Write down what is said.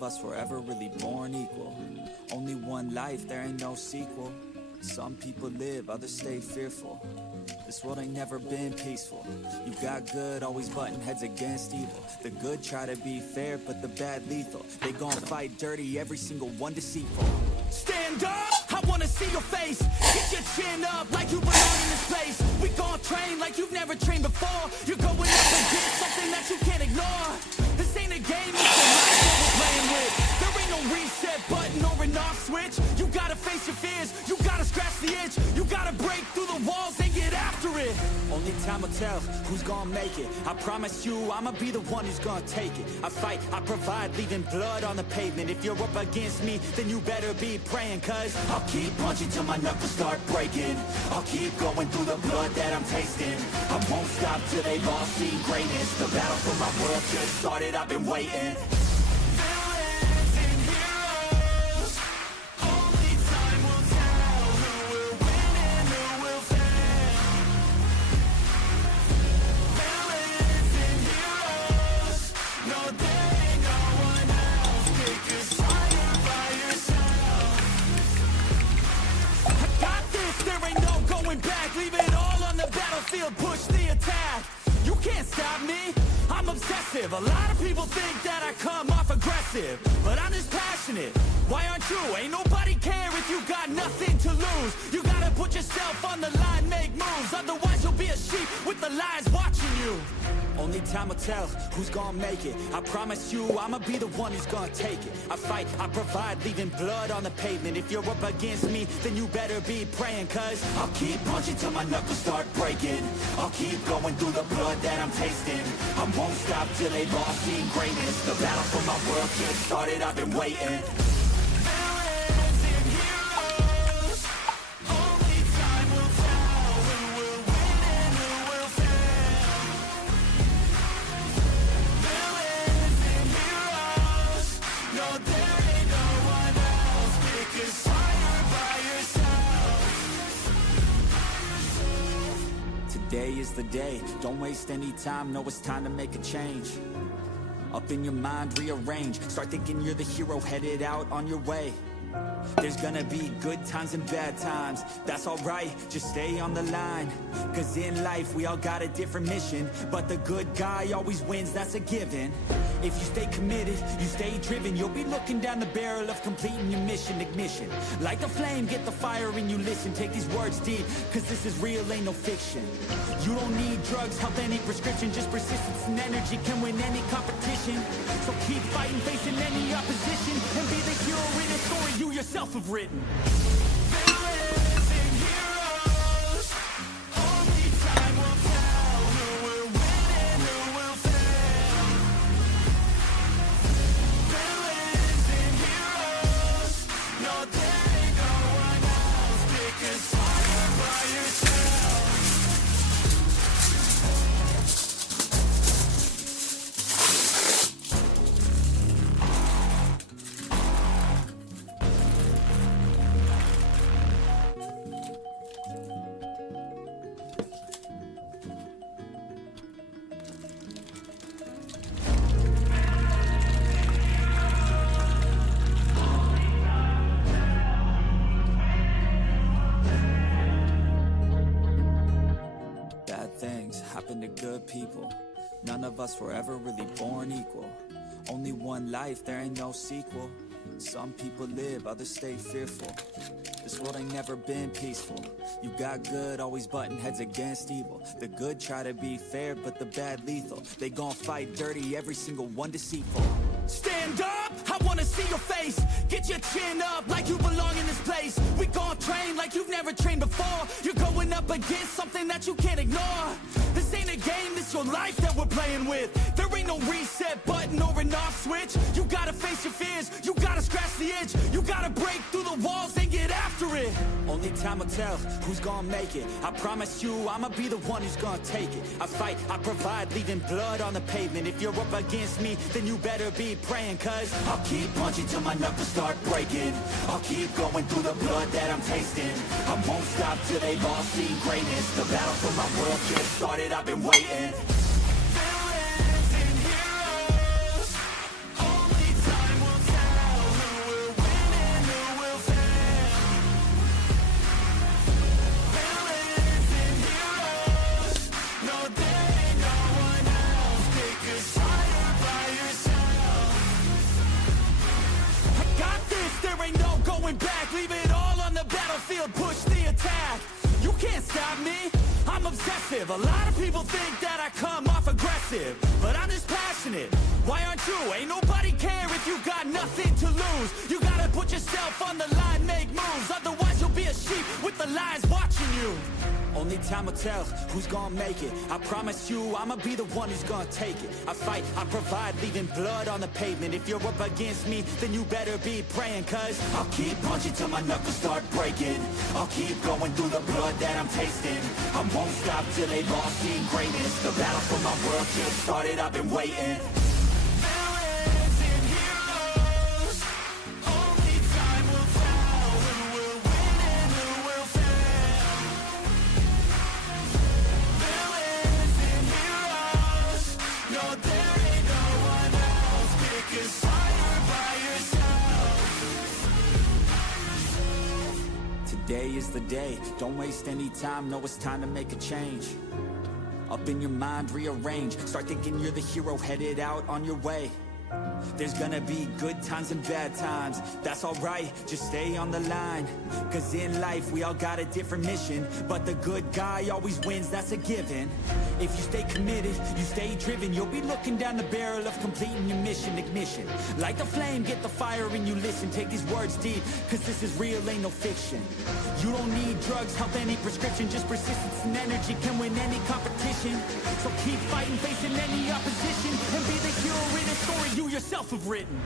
of us were ever really born equal. Only one life, there ain't no sequel. Some people live, others stay fearful. This world ain't never been peaceful. You got good, always butting heads against evil. The good try to be fair, but the bad lethal. They gon' fight dirty, every single one deceitful. Stand up, I wanna see your face. Get your chin up like you belong in this place. We gon' train like you've never trained before. You're going up against something that you can't ignore. This ain't a game, it's a life that we're playing with. There ain't no reset button or an off switch. You gotta face your fears, you gotta scratch the itch. You gotta break through the walls and get after it. Only time will tell who's gonna make it. I promise you, I'ma be the one who's gonna take it. I fight, I provide, leaving blood on the pavement. If you're up against me, then you better be praying, cause I'll keep punching till my knuckles start breaking. I'll keep going through the blood that I'm tasting. I won't stop till they've all seen greatness. The battle for my world just started, I've been waiting. Villains and heroes, only time will tell who will win and who will fail. Villains and heroes, no there ain't no one else. Pick a side by yourself. I got this, there ain't no going back. Leave it all on the battlefield, push the attack. You can't stop me, I'm obsessive. A lot of people think that I come off aggressive, but I'm just passionate. Why aren't you? Ain't nobody care if you got nothing to lose. You gotta put yourself on the line, make moves. Otherwise you'll be a sheep with the lies watching you. Only time will tell who's gonna make it. I promise you, I'ma be the one who's gonna take it. I fight, I provide, leaving blood on the pavement. If you're up against me, then you better be praying, cause I'll keep punching till my knuckles start breaking. I'll keep going through the blood that I'm tasting. I won't stop till they've all seen greatness. The battle for my world just started, I've been waiting. Villains and heroes, only time will tell who will win and who will fail. Villains and heroes, no there ain't no one else. Pick a side by yourself. Today is the day, don't waste any time, know it's time to make a change. Up in your mind, rearrange, start thinking you're the hero headed out on your way. There's gonna be good times and bad times, that's alright, just stay on the line. Cause in life we all got a different mission, but the good guy always wins, that's a given. If you stay committed, you stay driven, you'll be looking down the barrel of completing your mission. Ignition, light the flame, get the fire and you listen. Take these words deep, cause this is real, ain't no fiction. You don't need drugs, help any prescription, just persistence and energy can win any competition. So keep fighting, facing any opposition, and be the hero in a story you yourself have written. Villains and heroes, only time will tell who will win and who will fail. Villains and heroes, no there ain't no one else. Pick a side by yourself. Happen to good people. None of us were ever really born equal. Only one life, there ain't no sequel. Some people live, others stay fearful. This world ain't never been peaceful. You got good, always butting heads against evil. The good try to be fair, but the bad lethal. They gon' fight dirty, every single one deceitful. Stand up, I wanna see your face. Get your chin up like you belong in this place. We gon' train like you've never trained before. You're going up against something that you can't ignore. This ain't a game, this your life that we're playing with. There ain't no reset button or an off switch. You gotta face your fears, you gotta scratch the itch. You gotta break through the walls and get after it. Only time will tell who's gonna make it. I promise you, I'ma be the one who's gonna take it. I fight, I provide, leaving blood on the pavement. If you're up against me, then you better be praying, cause I'll keep punching till my knuckles start breaking. I'll keep going through the blood that I'm tasting. I won't stop till they've all seen greatness. The battle for my world just started, I've been waiting. Villains and heroes, only time will tell. impressive. A lot of people think that I come off aggressive, but I'm just passionate. Why aren't you? Ain't nobody care if you got nothing to lose. You gotta put yourself on the line, make moves. Otherwise you'll be a sheep with the lions watching you. Only time will tell who's gonna make it. I promise you I'ma be the one who's gonna take it. I fight, I provide, leaving blood on the pavement. If you're up against me, then you better be praying, cause I'll keep punching till my knuckles start breaking. I'll keep going through the blood that I'm tasting. I won't stop till they've all seen greatness. The battle for my world just started, I've been waiting. Villains and heroes, only time will tell who will win and who will fail. Villains and heroes, no there ain't no one else. Pick a side by yourself. Today is the day, don't waste any time. Know it's time to make a change. Up in your mind, rearrange. Start thinking you're the hero headed out on your way. There's gonna be good times and bad times. That's alright, just stay on the line. Cause in life we all got a different mission, but the good guy always wins, that's a given. If you stay committed, you stay driven, you'll be looking down the barrel of completing your mission. Ignition, light the flame, get the fire and you listen. Take these words deep, cause this is real, ain't no fiction. You don't need drugs, help, any prescription. Just persistence and energy can win any competition. So keep fighting, facing any opposition, and be the hero in a story you yourself have written.